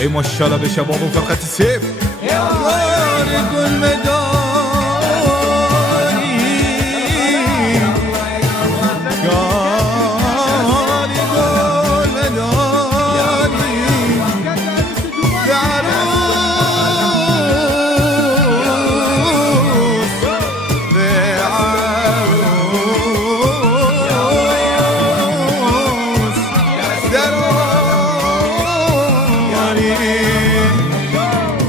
ای ماشاءالله به شباب فقط سیف یار گل مداری یار گل مداری به عروس به عروس دراری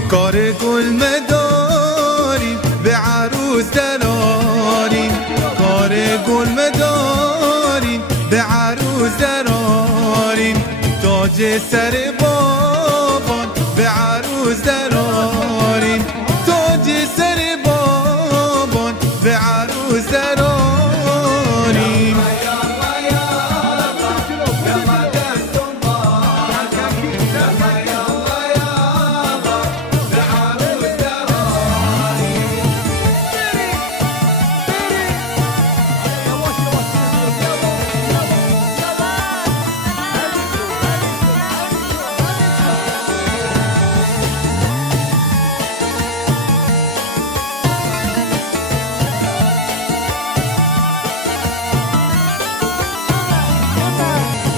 کار گل مداریم به عروس دراریم کار گل مداریم به عروس دراریم تاج سر بابان به عروس دراریم تاج سر بابان به عروس دراریم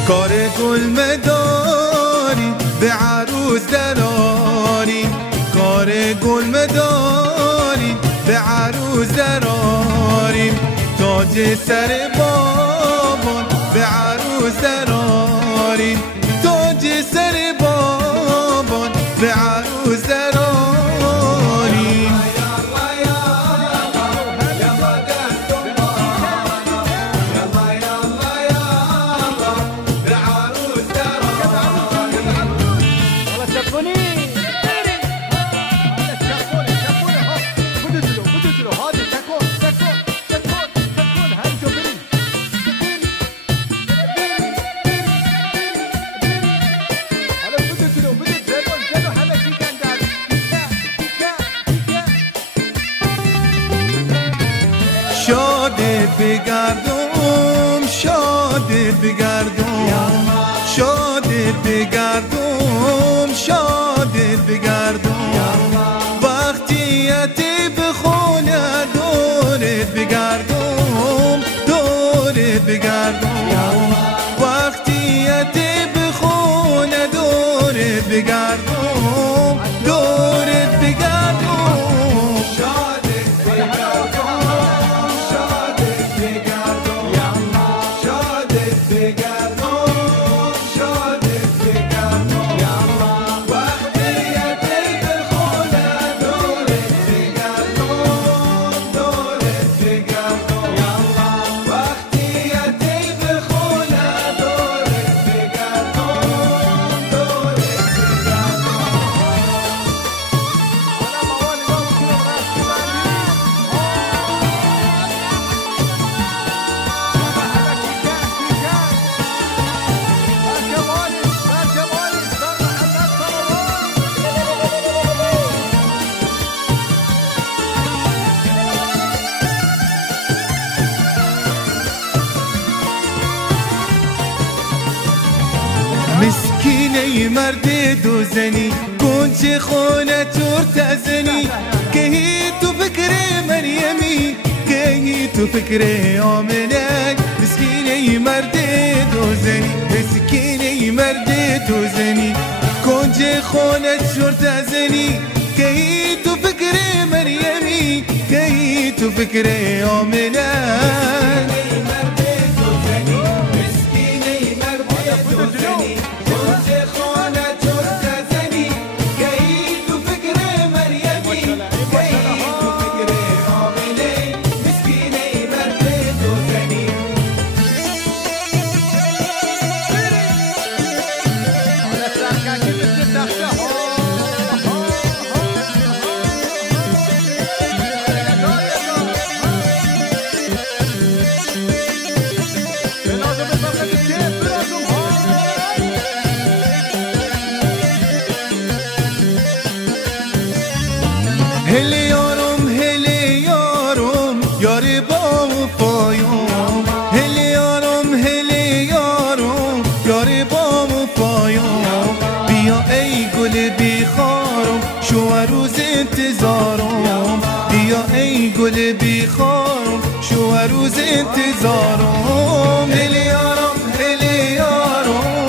کار گل مداریم به عروس دراریم کار گل مداریم به عروس دراریم تاج سر بابان به عروس دراریم تاج سر بابان به عروس دراریم شادت بگردم شادت بگردم شادت بگردم شادت بگردم وقتیتی بخونه دورت بگردم دورت بگردم وقتیتی بخونه دورت بگردم دورت بگردم مسکینه مرد دو زنی گنج خانه چرت زنی که هی تو فکر مریمی که هی تو فکر آمنه مسکینه مرد دو زنی مسکینه مرد دو زنی گنج خانه چرت زنی که هی تو فکر مریمی که هی تو فکر آمنه هلی یارم یاری با وفایم هلی یارم یاری با وفایم بیا ای گل گل بیخارم شو روز انتظارم بیا ای گل بیخارم شو روز انتظارم هلیارم هلیارم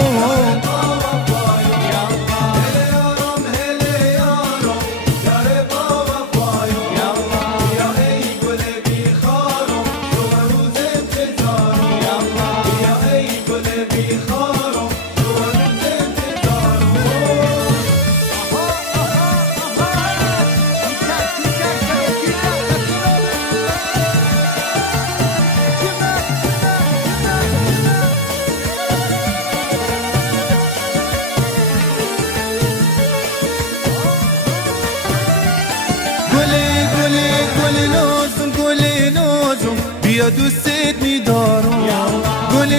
بیا دوستت میدارم گل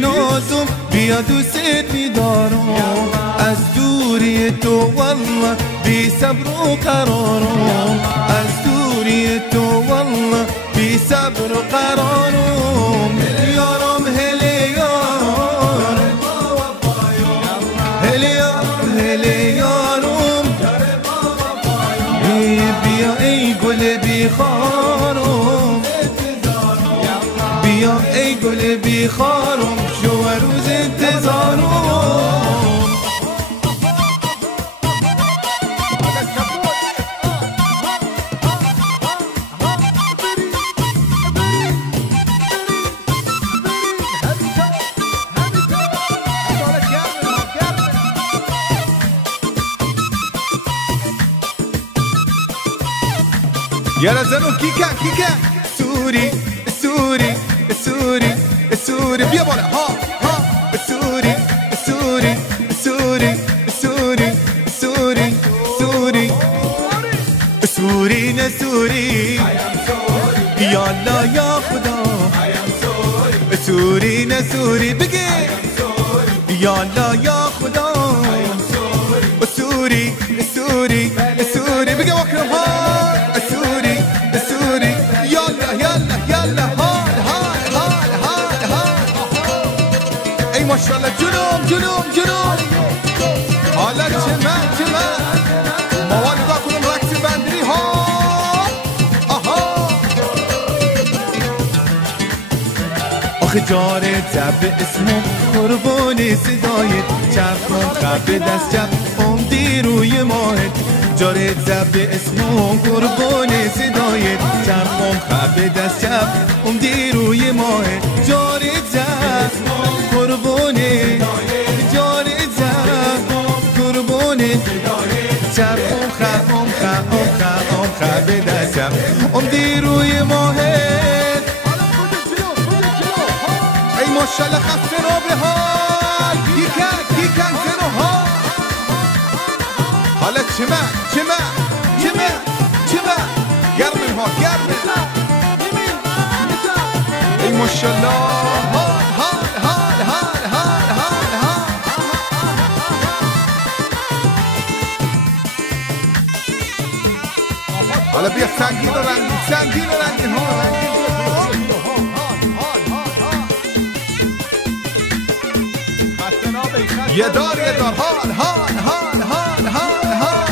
نازم بیا دوستت میدارم از دوری تو والله بی صبر و قرارم از دوری تو والله بی صبر و قرارم هلیارم هلیارم هلیارم هلیارم بیا ای گل بیخارم بیا ای گل بیخارم شو روز انتظارم يلا زنو كيكا كيكا سوري سوري سوري سوري بيا بولا ها ها سوري سوري سوري سوري سوري سوري سوري نسوري يلا يا خدا سوري نسوري بقي يلا يا خدا سوري سوري سوري بقي وكرم ها سوري سوري يلا يلا يلا هاد هاد هاد هاد هاد اي ما شاء الله جنوب جنوب جنوب حالا چمن چمن مواد دا کنم رقص بندری ها آها آخه جاره تب اسمم قربانی صدایت چرخم خب دست چپ عمدی روی ماهت جاره زب اسمم قربان صدایت چرخم خب دست چپ عمدی روی ماه جاره زب قربان جاره زب قربان چرخم خب دست چپ عمدی روی ماه ای ماشالله خسته را به حال کیکن کیکن زنو ها حالا چمن چمن چمن چمن گرمه ها گرمه ای ماشالله حال حال حال حال حال حال حال حالا بیا سنگین و رنگین سنگین و رنگین ها یه دار حال حال حال حال حال حال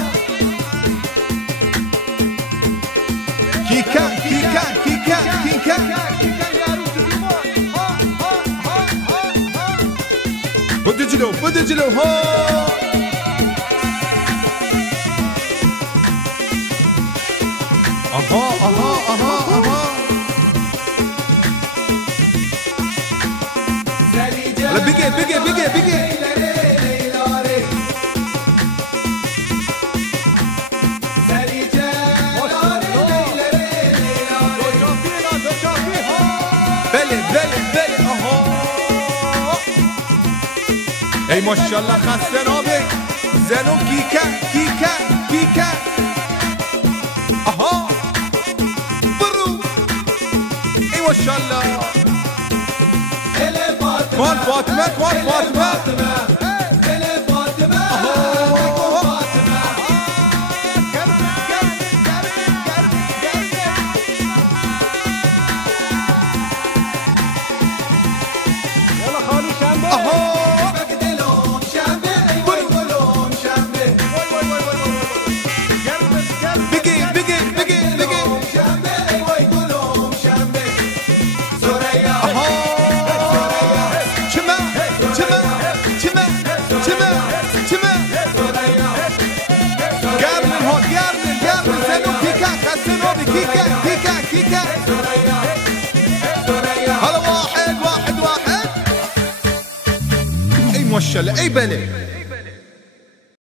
کیکن کیکن کیکن کیکن بده جلو بده جلو ها آها آها آها آها بگه بگه بگه بگه ای ماشالله خسته نابه زنو کیکن کیکن کیکن آها برو ای ماشالله کن فاطمه کن فاطمه ماشاءالله ای بله